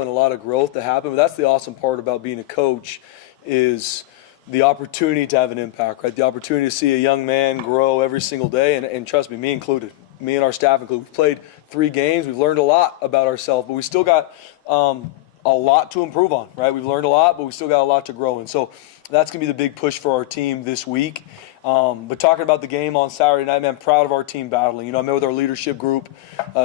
and a lot of growth to happen. But that's the awesome part about being a coach is the opportunity to have an impact, right? The opportunity to see a young man grow every single day, and trust me, me included, me and our staff included. We've played 3 games. We've learned a lot about ourselves, but we still got a lot to improve on, right? We've learned a lot, but we still got a lot to grow in. So that's going to be the big push for our team this week. But talking about the game on Saturday night, man, proud of our team battling. You know, I met with our leadership group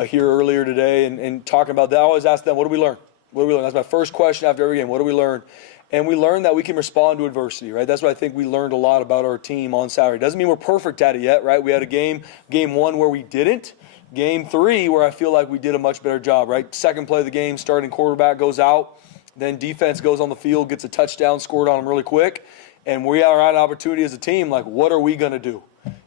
here earlier today and talking about that. I always ask them, what did we learn? What did we learn? That's my first question after every game. What did we learn? And we learned that we can respond to adversity, right? That's what I think we learned a lot about our team on Saturday. Doesn't mean we're perfect at it yet, right? We had a game 1 where we didn't. Game 3 where I feel like we did a much better job, right? Second play of the game, starting quarterback goes out. Then defense goes on the field, gets a touchdown, scored on them really quick. And we are at an opportunity as a team, like, what are we going to do?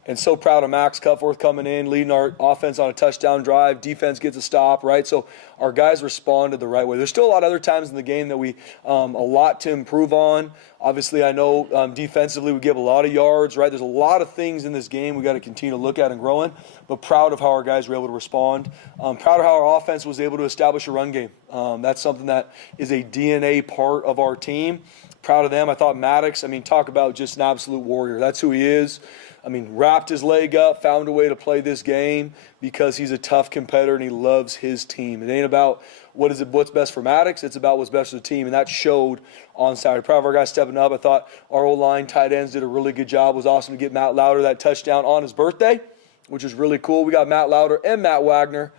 And so proud of Max Cutforth coming in, leading our offense on a touchdown drive. Defense gets a stop, right? So our guys responded the right way. There's still a lot of other times in the game that we a lot to improve on. Obviously, I know defensively we give a lot of yards, right? There's a lot of things in this game we got to continue to look at and grow in, but proud of how our guys were able to respond. Proud of how our offense was able to establish a run game. That's something that is a DNA part of our team. Proud of them. I thought Maddox, talk about just an absolute warrior. That's who he is. Wrapped his leg up, found a way to play this game because he's a tough competitor and he loves his team. It ain't about what's best for Maddox. It's about what's best for the team, and that showed on Saturday. Proud of our guys stepping up. I thought our O-line tight ends did a really good job. It was awesome to get Matt Lauder that touchdown on his birthday, which is really cool. We got Matt Lauder and Matt Wagner,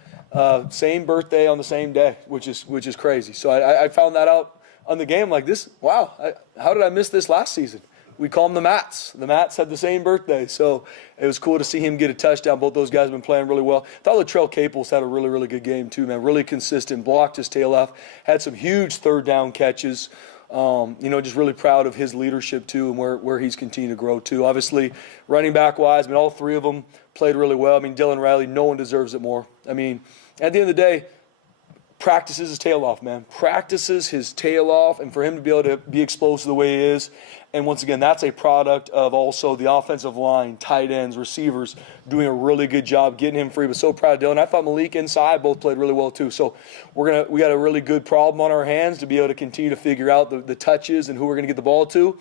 same birthday on the same day, which is crazy. So I found that out on the game like this. Wow, how did I miss this last season? We call them the Mats. The Mats had the same birthday, so it was cool to see him get a touchdown. Both those guys have been playing really well. I thought Latrell Caples had a really, really good game too, man. Really consistent, blocked his tail off, had some huge third down catches. Just really proud of his leadership too and where he's continued to grow too. Obviously, running back wise, all 3 of them played really well. Dylan Riley, no one deserves it more. At the end of the day, practices his tail off, man. Practices his tail off, and for him to be able to be explosive the way he is. And once again, that's a product of also the offensive line, tight ends, receivers doing a really good job getting him free. But so proud of Dylan. I thought Malik and Sai both played really well too. So we got a really good problem on our hands to be able to continue to figure out the touches and who we're going to get the ball to,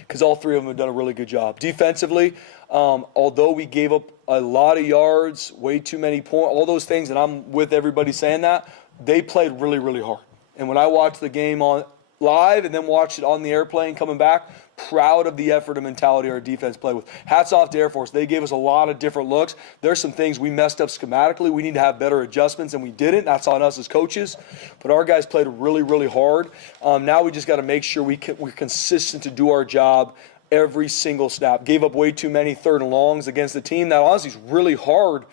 because all 3 of them have done a really good job. Defensively, although we gave up a lot of yards, way too many points, all those things, and I'm with everybody saying that, they played really, really hard. And when I watched the game on live and then watched it on the airplane coming back, proud of the effort and mentality our defense played with. Hats off to Air Force. They gave us a lot of different looks. There's some things we messed up schematically. We need to have better adjustments, and we didn't. That's on us as coaches. But our guys played really, really hard. Now we just got to make sure we're consistent to do our job every single snap. Gave up way too many 3rd and longs against the team. That honestly is really hard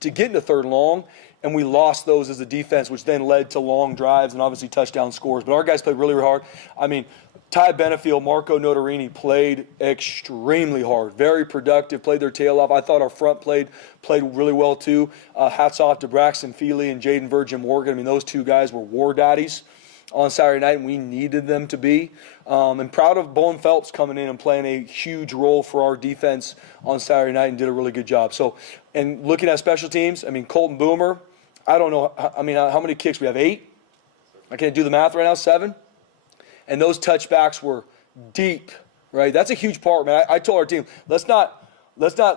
to get into 3rd and long. And we lost those as a defense, which then led to long drives and obviously touchdown scores. But our guys played really, really hard. Ty Benefield, Marco Notarini played extremely hard, very productive, played their tail off. I thought our front played really well too. Hats off to Braxton Feely and Jaden Virgin Morgan. Those 2 guys were war daddies on Saturday night, and we needed them to be. And proud of Bowen Phelps coming in and playing a huge role for our defense on Saturday night and did a really good job. So, and looking at special teams, Colton Boomer, I don't know, how many kicks we have? 8? I can't do the math right now, 7? And those touchbacks were deep, right? That's a huge part, man. I told our team, let's not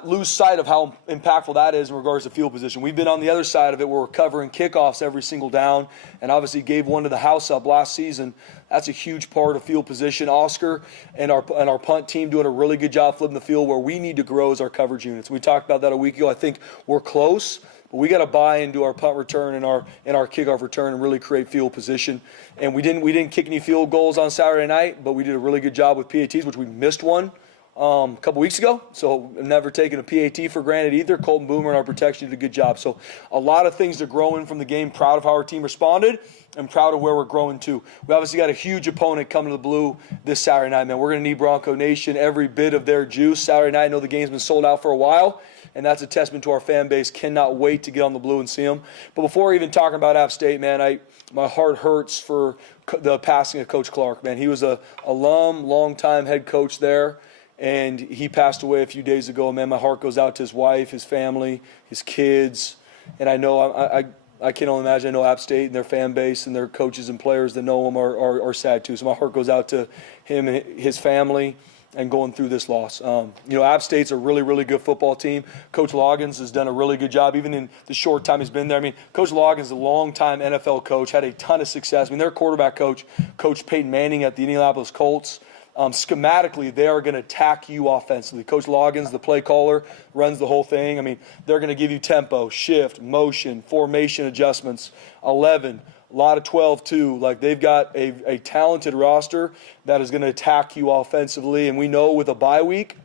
lose sight of how impactful that is in regards to field position. We've been on the other side of it where we're covering kickoffs every single down and obviously gave one to the house up last season. That's a huge part of field position. Oscar and our punt team doing a really good job flipping the field. Where we need to grow is our coverage units. We talked about that a week ago. I think we're close. But we got to buy into our punt return and our kickoff return and really create field position. And we didn't kick any field goals on Saturday night, but we did a really good job with PATs, which we missed one a couple weeks ago. So I've never taken a PAT for granted either. Colton Boomer and our protection did a good job. So a lot of things to grow in from the game. Proud of how our team responded and proud of where we're growing to. We obviously got a huge opponent coming to the Blue this Saturday night, man. We're going to need Bronco Nation every bit of their juice. Saturday night, I know the game's been sold out for a while. And that's a testament to our fan base. Cannot wait to get on the Blue and see them. But before even talking about App State, man, my heart hurts for the passing of Coach Clark, man. He was a alum, longtime head coach there, and he passed away a few days ago. Man, my heart goes out to his wife, his family, his kids. And I know I can only imagine. I know App State and their fan base and their coaches and players that know him are sad too. So my heart goes out to him and his family and going through this loss. App State's a really, really good football team. Coach Loggins has done a really good job, even in the short time he's been there. I mean, Coach Loggins is a long-time NFL coach, had a ton of success. I mean, their quarterback coach, Coach Peyton Manning at the Indianapolis Colts, schematically, they are going to attack you offensively. Coach Loggins, the play caller, runs the whole thing. I mean, they're going to give you tempo, shift, motion, formation adjustments, 11, a lot of 12 too. Like, they've got a talented roster that is going to attack you offensively. And we know with a bye week,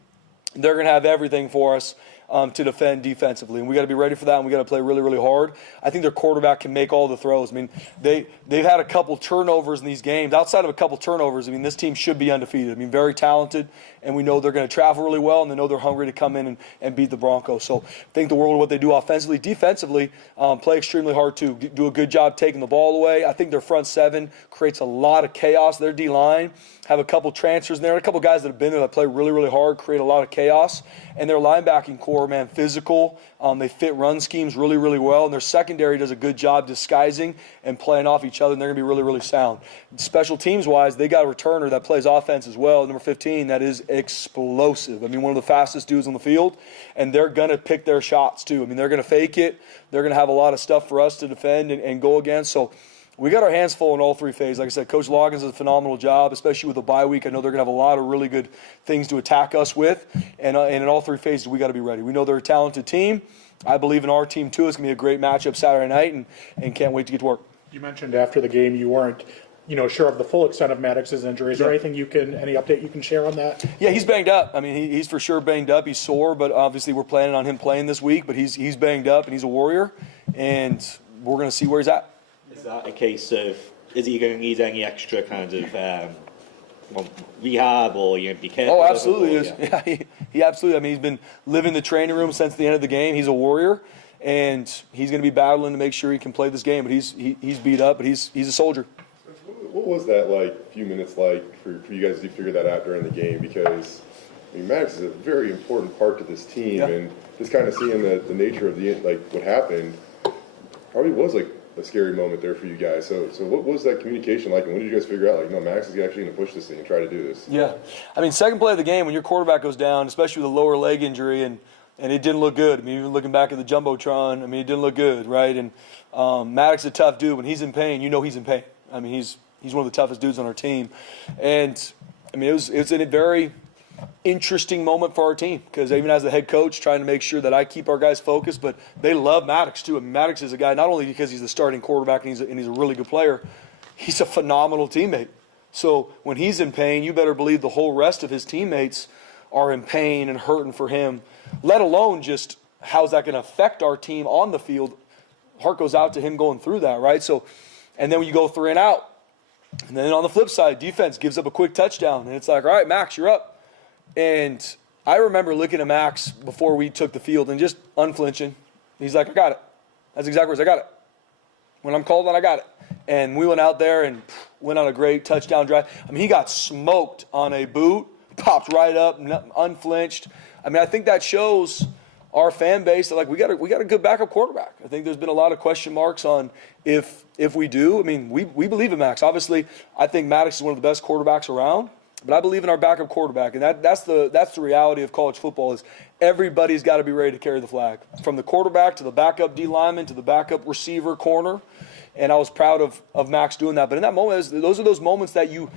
they're going to have everything for us to defend defensively. And we got to be ready for that, and we got to play really, really hard. I think their quarterback can make all the throws. I mean, they've had a couple turnovers in these games. Outside of a couple turnovers, I mean, this team should be undefeated. I mean, very talented, and we know they're going to travel really well, and they know they're hungry to come in and beat the Broncos. So I think the world of what they do offensively. Defensively, play extremely hard too. Do a good job taking the ball away. I think their front seven creates a lot of chaos. Their D-line have a couple transfers in there, a couple guys that have been there that play really, really hard, create a lot of chaos. And their linebacking core, man, physical. They fit run schemes really, really well. And their secondary does a good job disguising and playing off each other, and they're going to be really, really sound. Special teams-wise, they got a returner that plays offense as well, number 15, that is explosive. I mean, one of the fastest dudes on the field, and they're going to pick their shots too. I mean, they're going to fake it. They're going to have a lot of stuff for us to defend and go against. So we got our hands full in all three phases. Like I said, Coach Loggins does a phenomenal job, especially with the bye week. I know they're going to have a lot of really good things to attack us with. And in all three phases, we got to be ready. We know they're a talented team. I believe in our team, too. It's going to be a great matchup Saturday night, and can't wait to get to work. You mentioned after the game you weren't sure of the full extent of Maddox's injury. Is there any update you can share on that? Yeah, he's banged up. I mean, he's for sure banged up. He's sore, but obviously we're planning on him playing this week. But he's banged up, and he's a warrior, and we're going to see where he's at. Is that a case of, is he going to need any extra kind of rehab or be careful? Oh, absolutely is. Yeah, he absolutely. I mean, he's been living the training room since the end of the game. He's a warrior, and he's going to be battling to make sure he can play this game. But he's beat up, but he's a soldier. What was that few minutes like for you guys to figure that out during the game? Because I mean, Maddox is a very important part to this team, and just kind of seeing the nature of what happened probably was a scary moment there for you guys. So what was that communication like, and when did you guys figure out, Max is actually going to push this thing and try to do this? Yeah. I mean, second play of the game, when your quarterback goes down, especially with a lower leg injury, and it didn't look good. I mean, even looking back at the Jumbotron, I mean, it didn't look good, right? And Maddox is a tough dude. When he's in pain, he's in pain. I mean, he's one of the toughest dudes on our team. And, I mean, it was a very interesting moment for our team, because even as the head coach, trying to make sure that I keep our guys focused, but they love Maddox too. I mean, Maddox is a guy, not only because he's the starting quarterback and he's a really good player, he's a phenomenal teammate. So when he's in pain, you better believe the whole rest of his teammates are in pain and hurting for him, let alone just how's that going to affect our team on the field. Heart goes out to him going through that, right? So, and then when you go 3 and out, and then on the flip side, defense gives up a quick touchdown, and it's like, all right, Max, you're up. And I remember looking at Max before we took the field and just unflinching. He's like, I got it. That's exactly words. I got it. When I'm called on, I got it. And we went out there and went on a great touchdown drive. I mean, he got smoked on a boot, popped right up, unflinched. I mean, I think that shows our fan base that we got a good backup quarterback. I think there's been a lot of question marks on if we do. I mean, we believe in Max. Obviously, I think Maddox is one of the best quarterbacks around. But I believe in our backup quarterback, and that's the reality of college football is everybody's got to be ready to carry the flag, from the quarterback to the backup D lineman to the backup receiver corner. And I was proud of Max doing that. But in that moment, those are those moments that you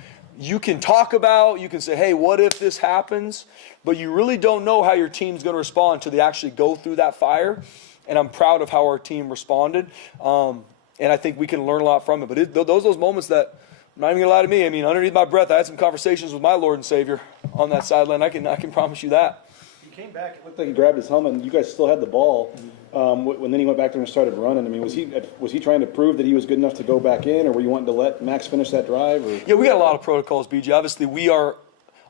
can talk about. You can say, hey, what if this happens? But you really don't know how your team's going to respond until they actually go through that fire. And I'm proud of how our team responded. And I think we can learn a lot from it. But those moments that, I'm not even going to lie to me. I mean, underneath my breath, I had some conversations with my Lord and Savior on that sideline. I can promise you that. He came back. It looked like he grabbed his helmet, and you guys still had the ball. When then he went back there and started running. I mean, was he trying to prove that he was good enough to go back in, or were you wanting to let Max finish that drive? Or? Yeah, we got a lot of protocols, BJ. Obviously,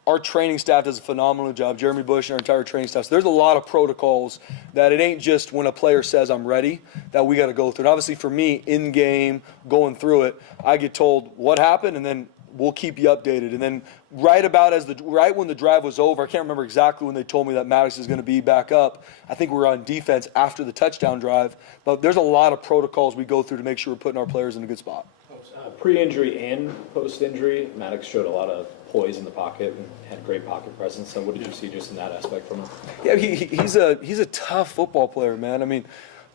our training staff does a phenomenal job. Jeremy Bush and our entire training staff. So there's a lot of protocols that it ain't just when a player says I'm ready that we got to go through. And obviously for me, in game, going through it, I get told what happened, and then we'll keep you updated. And then right when the drive was over, I can't remember exactly when they told me that Maddox is going to be back up. I think we were on defense after the touchdown drive. But there's a lot of protocols we go through to make sure we're putting our players in a good spot. Pre-injury and post-injury, Maddox showed a lot of poise in the pocket and had great pocket presence. So what did you see just in that aspect from him? Yeah, he's a tough football player, man. I mean,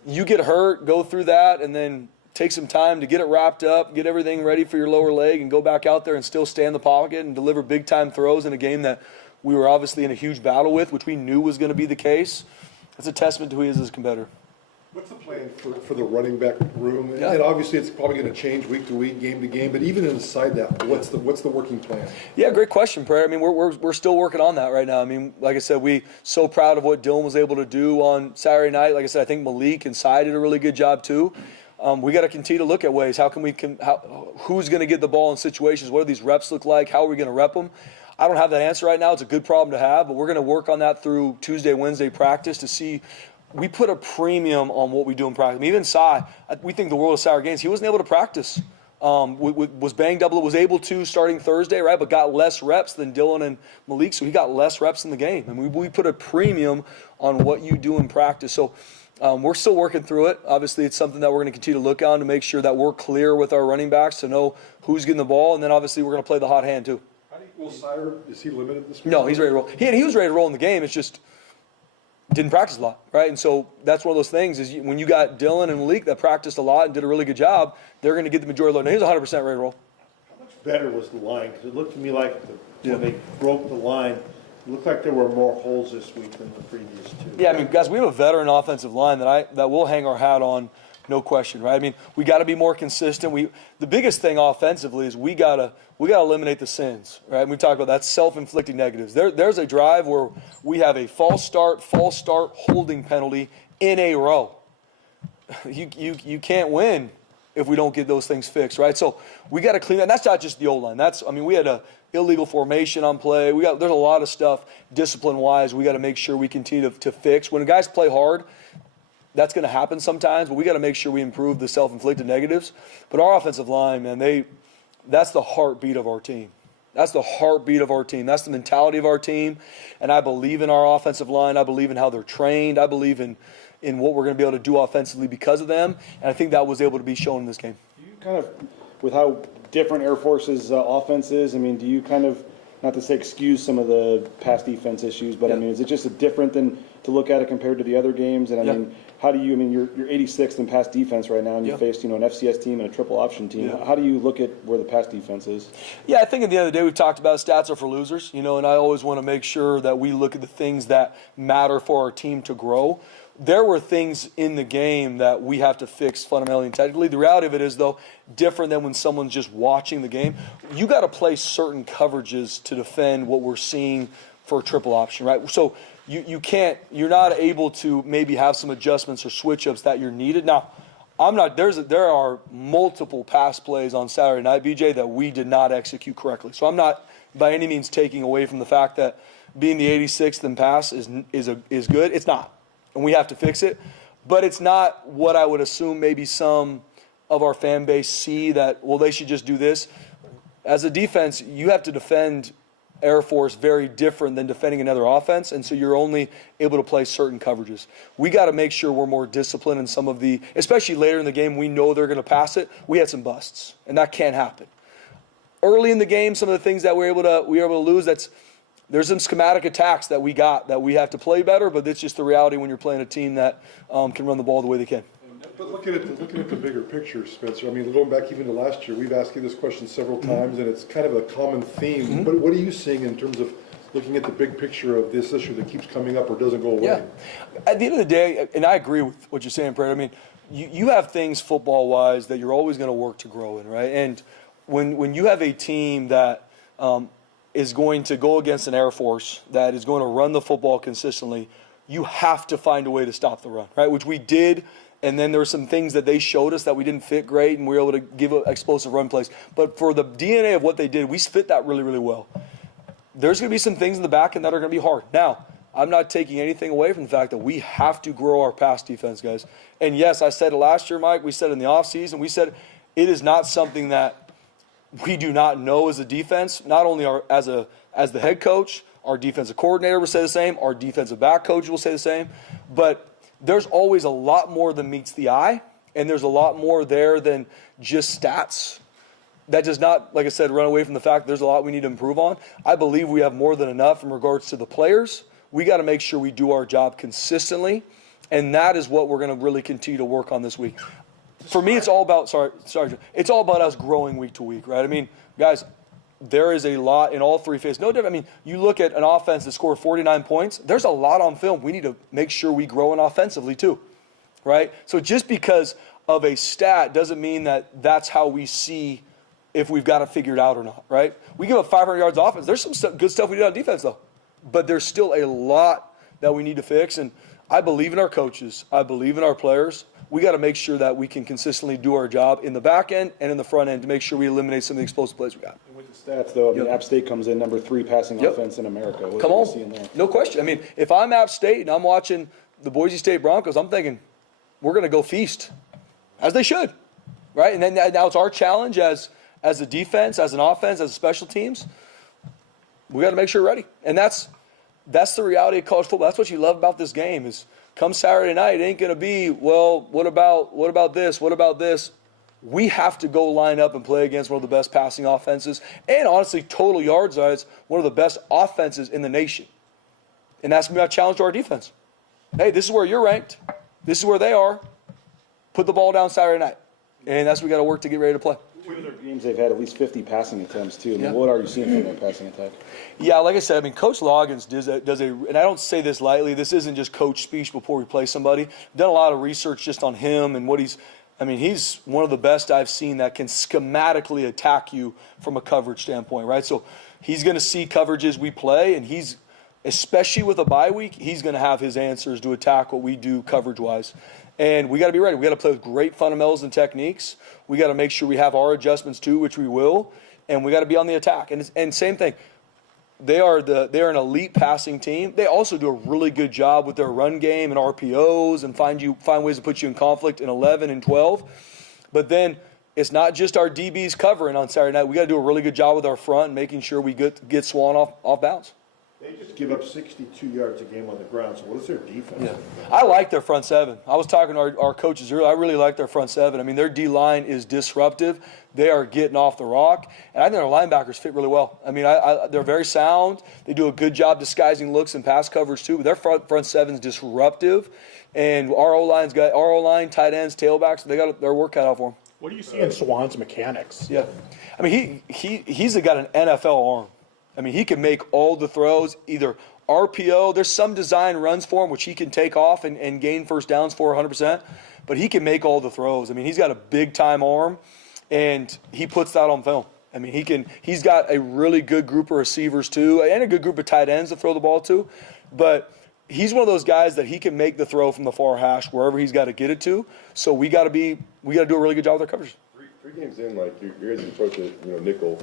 you get hurt, go through that, and then take some time to get it wrapped up, get everything ready for your lower leg, and go back out there and still stay in the pocket and deliver big-time throws in a game that we were obviously in a huge battle with, which we knew was going to be the case. That's a testament to who he is as a competitor. What's the plan for the running back room? Yeah. And obviously, it's probably going to change week to week, game to game. But even inside that, what's the working plan? Yeah, great question, Prayer. I mean, we're still working on that right now. I mean, like I said, we so proud of what Dylan was able to do on Saturday night. Like I said, I think Malik and Sy did a really good job too. We got to continue to look at ways. Who's going to get the ball in situations? What do these reps look like? How are we going to rep them? I don't have that answer right now. It's a good problem to have, but we're going to work on that through Tuesday, Wednesday practice to see. We put a premium on what we do in practice. I mean, even Sy, we think the world of Sour Gaines. He wasn't able to practice. Was banged up, was able to starting Thursday, right? But got less reps than Dylan and Malik, so he got less reps in the game. And we put a premium on what you do in practice. So we're still working through it. Obviously, it's something that we're going to continue to look on to make sure that we're clear with our running backs to know who's getting the ball. And then obviously we're going to play the hot hand too. Will Sire, is he limited this week? No, he's ready to roll. He was ready to roll in the game. It's just didn't practice a lot, right? And so that's one of those things is when you got Dylan and Malik that practiced a lot and did a really good job, they're going to get the majority of the load. Now, he's 100% ready to roll. How much better was the line? Because it looked to me like when they broke the line, it looked like there were more holes this week than the previous two. Yeah, I mean, guys, we have a veteran offensive line that we'll hang our hat on, no question, right? I mean, we got to be more consistent. The biggest thing offensively is we gotta eliminate the sins, right? And we talked about that self-inflicting negatives. There's a drive where we have a false start holding penalty in a row. You can't win if we don't get those things fixed, right? So we got to clean that. And that's not just the old line. We had a illegal formation on play. There's a lot of stuff discipline-wise we got to make sure we continue to fix. When guys play hard, that's going to happen sometimes, but we got to make sure we improve the self-inflicted negatives. But our offensive line, man, that's the heartbeat of our team. That's the heartbeat of our team. That's the mentality of our team. And I believe in our offensive line. I believe in how they're trained. I believe in what we're going to be able to do offensively because of them. And I think that was able to be shown in this game. Do you kind of, with how different Air Force's offense is, I mean, do you kind of, not to say excuse some of the pass defense issues, but I mean, is it just different than to look at it compared to the other games? And I mean, you're 86th in pass defense right now, and you faced, an FCS team and a triple option team. How do you look at where the pass defense is? Yeah, I think at the end of the day, we've talked about stats are for losers, and I always want to make sure that we look at the things that matter for our team to grow. There were things in the game that we have to fix fundamentally and technically. The reality of it is, though, different than when someone's just watching the game. You got to play certain coverages to defend what we're seeing for a triple option, right? So you're not able to maybe have some adjustments or switch ups that you're needed. Now, there are multiple pass plays on Saturday night, BJ, that we did not execute correctly. So I'm not by any means taking away from the fact that being the 86th in pass is good. It's not. And we have to fix it. But it's not what I would assume maybe some of our fan base see that, well, they should just do this. As a defense, you have to defend Air Force very different than defending another offense, and so you're only able to play certain coverages. We got to make sure we're more disciplined in some of the, especially later in the game, we know they're going to pass it. We had some busts, and that can't happen. Early in the game, some of the things that we were able to lose, there's some schematic attacks that we have to play better, but it's just the reality when you're playing a team that can run the ball the way they can. But looking at the bigger picture, Spencer, I mean, going back even to last year, we've asked you this question several times, and it's kind of a common theme. But what are you seeing in terms of looking at the big picture of this issue that keeps coming up or doesn't go away? Yeah. At the end of the day, and I agree with what you're saying, Brad, I mean, you have things football-wise that you're always going to work to grow in, right? And when you have a team that is going to go against an Air Force that is going to run the football consistently, you have to find a way to stop the run, right? Which we did, and then there were some things that they showed us that we didn't fit great, and we were able to give explosive run plays. But for the DNA of what they did, we fit that really, really well. There's going to be some things in the back end that are going to be hard. Now, I'm not taking anything away from the fact that we have to grow our pass defense, guys. And yes, I said it last year, Mike. We said it in the offseason. We said it is not something that we do not know as a defense, not only as the head coach, our defensive coordinator will say the same, our defensive back coach will say the same, but there's always a lot more than meets the eye, and there's a lot more there than just stats. That does not, like I said, run away from the fact that there's a lot we need to improve on. I believe we have more than enough in regards to the players. We got to make sure we do our job consistently, and that is what we're going to really continue to work on this week. For me, it's all about, it's all about us growing week to week, right? I mean, guys, there is a lot in all three phases. No different. I mean, you look at an offense that scored 49 points, there's a lot on film. We need to make sure we grow in offensively too, right? So just because of a stat doesn't mean that that's how we see if we've got it figured out or not, right? We give up 500 yards of offense. There's some good stuff we did on defense, though. But there's still a lot that we need to fix. And I believe in our coaches. I believe in our players. We got to make sure that we can consistently do our job in the back end and in the front end to make sure we eliminate some of the explosive plays we got. And with the stats, though, I mean, App State comes in number 3 passing offense in America. What Come are you seeing on. there? No question. I mean, if I'm App State and I'm watching the Boise State Broncos, I'm thinking we're going to go feast, as they should, right? And then now it's our challenge as a defense, as an offense, as a special teams. We got to make sure we're ready. And that's the reality of college football. That's what you love about this game is come Saturday night, it ain't going to be, well, what about this? What about this? We have to go line up and play against one of the best passing offenses and, honestly, total yards, one of the best offenses in the nation. And that's going to be our challenge to our defense. Hey, this is where you're ranked. This is where they are. Put the ball down Saturday night. And that's what we got to work to get ready to play. 2 of their games, they've had at least 50 passing attempts, too. I mean, what are you seeing from their passing attack? Yeah, like I said, I mean, Coach Loggins does a, and I don't say this lightly, this isn't just coach speech before we play somebody. Done a lot of research just on him and what he's one of the best I've seen that can schematically attack you from a coverage standpoint, right? So he's going to see coverages we play, and he's, especially with a bye week, he's going to have his answers to attack what we do coverage-wise. And we got to be ready. We got to play with great fundamentals and techniques. We got to make sure we have our adjustments too, which we will, and we got to be on the attack. And same thing, they are an elite passing team. They also do a really good job with their run game and RPOs and find ways to put you in conflict in 11 and 12. But then it's not just our DBs covering on Saturday night. We got to do a really good job with our front and making sure we get Swan off bounds. They just give up 62 yards a game on the ground, so what is their defense? Yeah. I like their front seven. I was talking to our coaches earlier. I really like their front seven. I mean, their D-line is disruptive. They are getting off the rock. And I think their linebackers fit really well. I mean, they're very sound. They do a good job disguising looks and pass coverage, too. But their front seven is disruptive. And our O-line, tight ends, tailbacks, they got their work cut out for them. What do you see in Swan's mechanics? Yeah. I mean, he's got an NFL arm. I mean, he can make all the throws, either RPO. There's some design runs for him, which he can take off and gain first downs for 100%. But he can make all the throws. I mean, he's got a big-time arm, and he puts that on film. I mean, he's got a really good group of receivers, too, and a good group of tight ends to throw the ball to. But he's one of those guys that he can make the throw from the far hash wherever he's got to get it to. So we got to do a really good job with our coverage. Three games in, like your guys' approach to nickel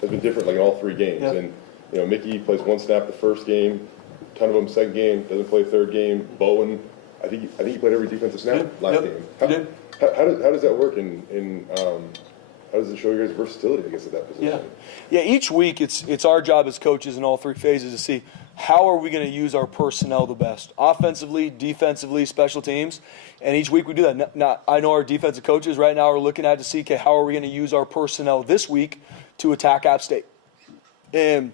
has been different, like in all 3 games. Yeah. And Mickey plays 1 snap the first game, a ton of them second game, doesn't play third game. Bowen, I think he played every defensive snap last game. How does that work? And how does it show your guys' versatility, I guess, at that position? Yeah. Each week it's our job as coaches in all 3 phases to see how are we going to use our personnel the best, offensively, defensively, special teams. And each week we do that. Now, I know our defensive coaches right now are looking at to see, okay, how are we going to use our personnel this week to attack App State? And,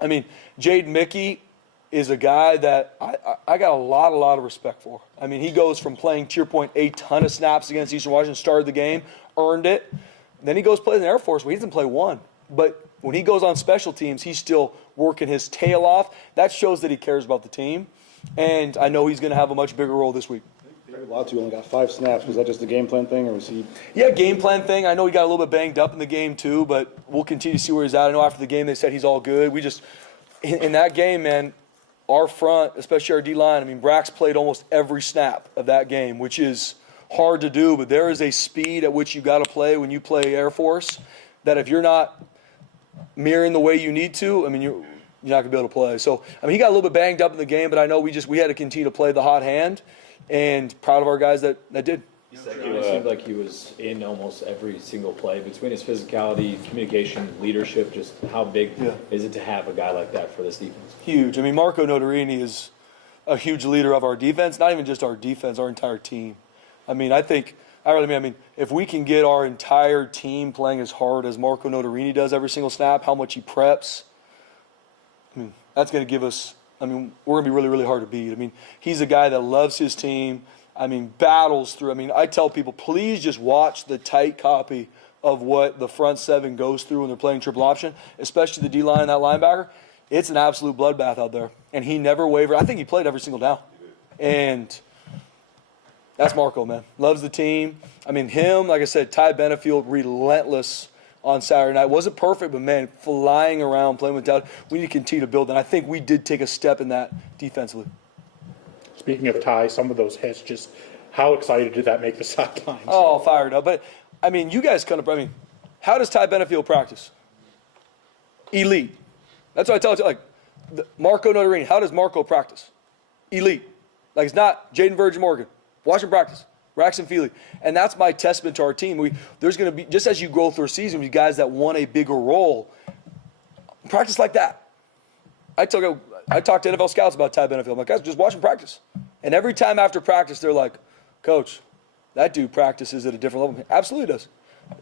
I mean, Jaden Mickey is a guy that I got a lot of respect for. I mean, he goes from playing, to your point, a ton of snaps against Eastern Washington, started the game, earned it. Then he goes play in the Air Force where he doesn't play 1. But when he goes on special teams, he's still working his tail off. That shows that he cares about the team. And I know he's going to have a much bigger role this week. Latu only got 5 snaps. Was that just a game plan thing, or was he? Yeah, game plan thing. I know he got a little bit banged up in the game too, but we'll continue to see where he's at. I know after the game they said he's all good. We just, in that game, man, our front, especially our D-line, I mean, Brax played almost every snap of that game, which is hard to do, but there is a speed at which you got to play when you play Air Force that if you're not mirroring the way you need to, I mean, you're not going to be able to play. So, I mean, he got a little bit banged up in the game, but I know we had to continue to play the hot hand. And proud of our guys that did. It seemed like he was in almost every single play between his physicality, communication, leadership. Just how big is it to have a guy like that for this defense? Huge. I mean, Marco Notarini is a huge leader of our defense, not even just our defense, our entire team. I mean, I mean, if we can get our entire team playing as hard as Marco Notarini does every single snap, how much he preps, I mean, that's going to give us, I mean, we're going to be really, really hard to beat. I mean, he's a guy that loves his team. I mean, battles through. I mean, I tell people, please just watch the tight copy of what the front seven goes through when they're playing triple option, especially the D-line and that linebacker. It's an absolute bloodbath out there. And he never wavered. I think he played every single down. And that's Marco, man. Loves the team. I mean, him, like I said, Ty Benefield, relentless on Saturday night. Wasn't perfect, but, man, flying around, playing with doubt. We need to continue to build. And I think we did take a step in that defensively. Speaking of Ty, some of those hits, just how excited did that make the sidelines? Oh, fired up. But, I mean, you guys how does Ty Benefield practice? Elite. That's what I tell you. Like, Marco Notarini, how does Marco practice? Elite. Like, it's not Jaden Virgin Morgan. Watch him practice. Braxton Feely. And that's my testament to our team. There's going to be, just as you grow through a season, you guys that want a bigger role, practice like that. I talk to NFL scouts about Ty Benefield. I'm like, guys, just watch him practice. And every time after practice, they're like, Coach, that dude practices at a different level. Absolutely does.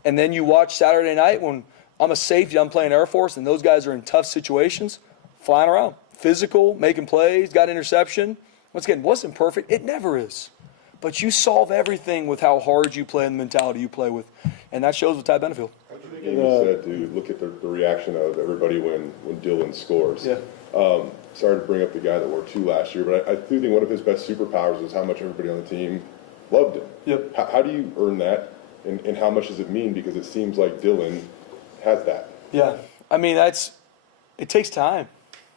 And then you watch Saturday night when I'm a safety, I'm playing Air Force, and those guys are in tough situations, flying around. Physical, making plays, got interception. Once again, wasn't perfect. It never is. But you solve everything with how hard you play and the mentality you play with. And that shows with Ty Benefield. You said to look at the reaction of everybody when Dylan scores. Yeah. Sorry to bring up the guy that wore 2 last year, but I do think one of his best superpowers is how much everybody on the team loved him. Yep. How do you earn that, and how much does it mean? Because it seems like Dylan has that. Yeah. I mean, it takes time.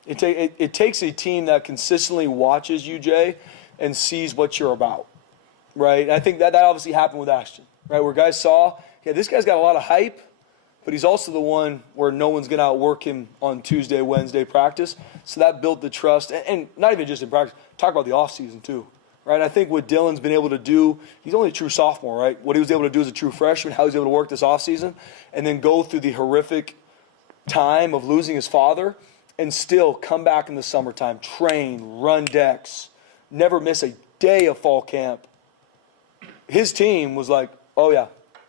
It takes a team that consistently watches you, Jay, and sees what you're about, right? And I think that obviously happened with Ashton, right, where guys saw, yeah, this guy's got a lot of hype, but he's also the one where no one's going to outwork him on Tuesday, Wednesday practice. So that built the trust, and not even just in practice. Talk about the offseason too, right? I think what Dylan's been able to do, he's only a true sophomore, right? What he was able to do as a true freshman, how he was able to work this offseason, and then go through the horrific time of losing his father and still come back in the summertime, train, run decks, never miss a day of fall camp. His team was like, oh, yeah,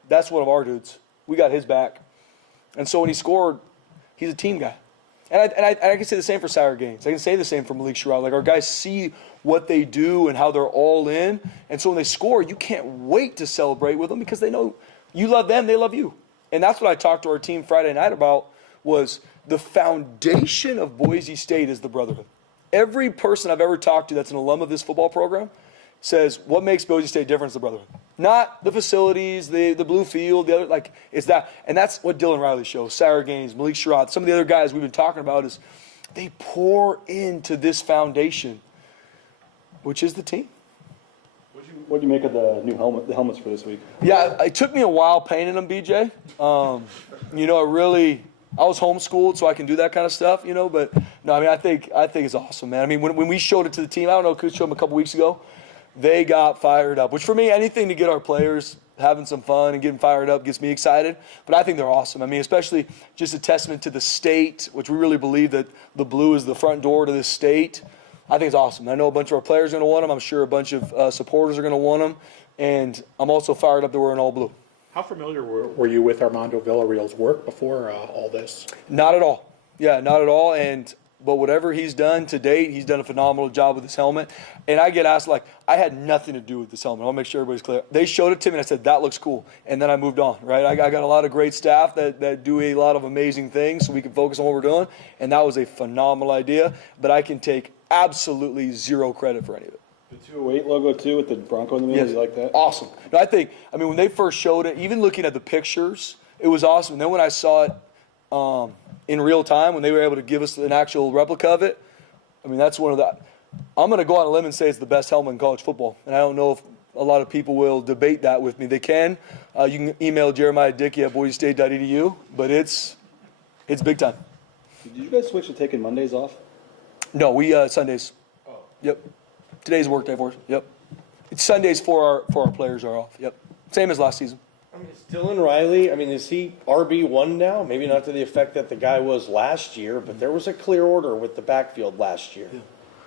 that's one of our dudes. We got his back. And so when he scored, he's a team guy. And I can say the same for Sour Gaines. I can say the same for Malik Sherrod. Like, our guys see what they do and how they're all in. And so when they score, you can't wait to celebrate with them because they know you love them, they love you. And that's what I talked to our team Friday night about, was the foundation of Boise State is the brotherhood. Every person I've ever talked to that's an alum of this football program says, what makes Boise State different is the brotherhood. Not the facilities, the blue field, the other, like, it's that. And that's what Dylan Riley shows, Sour Gaines, Malik Sherrod, some of the other guys we've been talking about, is they pour into this foundation, which is the team. What do you make of the new helmets for this week? Yeah, it took me a while painting them, BJ. I was homeschooled, so I can do that kind of stuff, but no, I mean, I think it's awesome, man. I mean, when we showed it to the team, I don't know, Coach showed them a couple weeks ago, they got fired up, which for me, anything to get our players having some fun and getting fired up gets me excited. But I think they're awesome. I mean, especially just a testament to the state, which we really believe that the blue is the front door to this state. I think it's awesome. I know a bunch of our players are going to want them. I'm sure a bunch of supporters are going to want them. And I'm also fired up that we're in all blue. How familiar were you with Armando Villarreal's work before all this? Not at all. Yeah, not at all. But whatever he's done to date, he's done a phenomenal job with this helmet. And I get asked, like, I had nothing to do with this helmet. I want to make sure everybody's clear. They showed it to me, and I said, that looks cool. And then I moved on, right? I got a lot of great staff that do a lot of amazing things so we can focus on what we're doing. And that was a phenomenal idea. But I can take absolutely zero credit for any of it. The 208 logo, too, with the Bronco in the middle, Yes. You like that? Awesome. No, when they first showed it, even looking at the pictures, it was awesome. And then when I saw it in real time, when they were able to give us an actual replica of it, I mean, that's one of the – I'm going to go on a limb and say it's the best helmet in college football. And I don't know if a lot of people will debate that with me. They can. You can email Jeremiah Dickey at boise-state.edu, but it's big time. Did you guys switch to taking Mondays off? No, we Sundays. Oh. Yep. Today's a work day for us. Yep. It's Sundays for our players are off. Yep. Same as last season. I mean, is Dylan Riley, is he RB1 now? Maybe not to the effect that the guy was last year, but there was a clear order with the backfield last year. Yeah.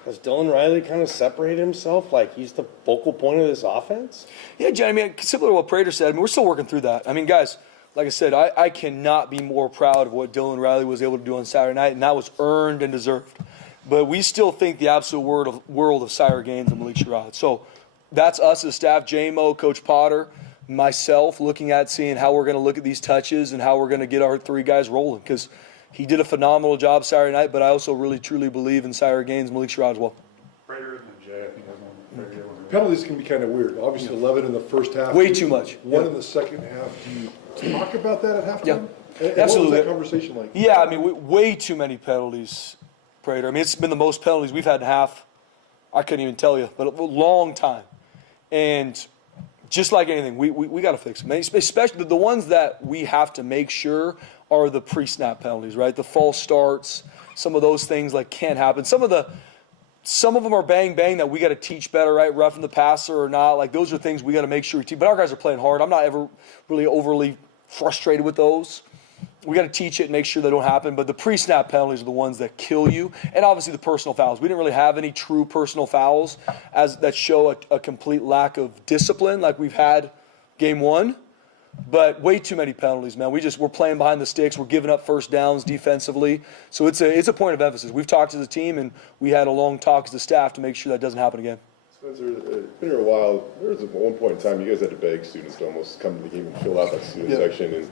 Has Dylan Riley kind of separated himself like he's the focal point of this offense? Yeah, Jen, similar to what Prater said, we're still working through that. Guys, like I said, I cannot be more proud of what Dylan Riley was able to do on Saturday night, and that was earned and deserved. But we still think the absolute world of Sire Gaines and Malik Sherrod. So that's us as staff, JMO, Coach Potter, myself, looking at seeing how we're going to look at these touches and how we're going to get our 3 guys rolling, because he did a phenomenal job Saturday night, but I also really, truly believe in Sire Gaines, Malik Sherrod as well. Prater and then Jay, I think that's one. Penalties can be kind of weird. Obviously, 11 in the first half. Way too much. 1 in the second half. Do you talk about that at halftime? Yeah. And Absolutely. what was that conversation like? Yeah, way too many penalties, Prater. It's been the most penalties we've had in half. I couldn't even tell you, but a long time. And just like anything, we got to fix them. Especially the ones that we have to make sure are the pre-snap penalties, right? The false starts, some of those things can't happen. Some of them are bang that we got to teach better, right? Roughing the passer or not. Those are things we got to make sure we teach. But our guys are playing hard. I'm not ever really overly frustrated with those. We got to teach it and make sure they don't happen. But the pre-snap penalties are the ones that kill you. And obviously the personal fouls. We didn't really have any true personal fouls that show a complete lack of discipline like we've had game 1. But way too many penalties, man. We're playing behind the sticks. We're giving up first downs defensively. So it's a point of emphasis. We've talked as a team, and we had a long talk as a staff to make sure that doesn't happen again. Spencer, it's been here a while. There was at one point in time you guys had to beg students to almost come to the game and fill out that student section. And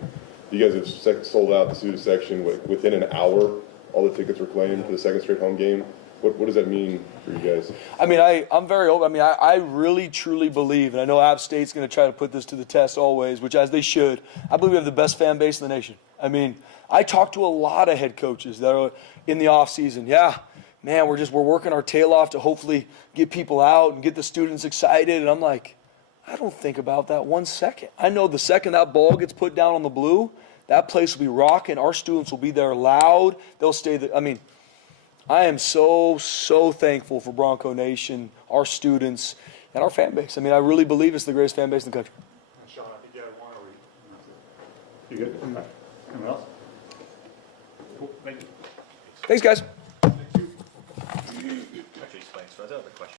you guys have sold out the student section within an hour. All the tickets were claimed for the second straight home game. What does that mean for you guys? I'm very open. I really, truly believe, and I know App State's going to try to put this to the test always, which as they should. I believe we have the best fan base in the nation. I talk to a lot of head coaches that are in the offseason. Yeah, man, we're working our tail off to hopefully get people out and get the students excited. And I'm like, I don't think about that 1 second. I know the second that ball gets put down on the blue, that place will be rocking. Our students will be there loud. They'll stay there. I am so thankful for Bronco Nation, our students, and our fan base. I really believe it's the greatest fan base in the country. Sean, I think you had one. You good? Okay. Anyone else? Cool. Thank you. Thanks, guys. Actually, Spencer, I do have a question.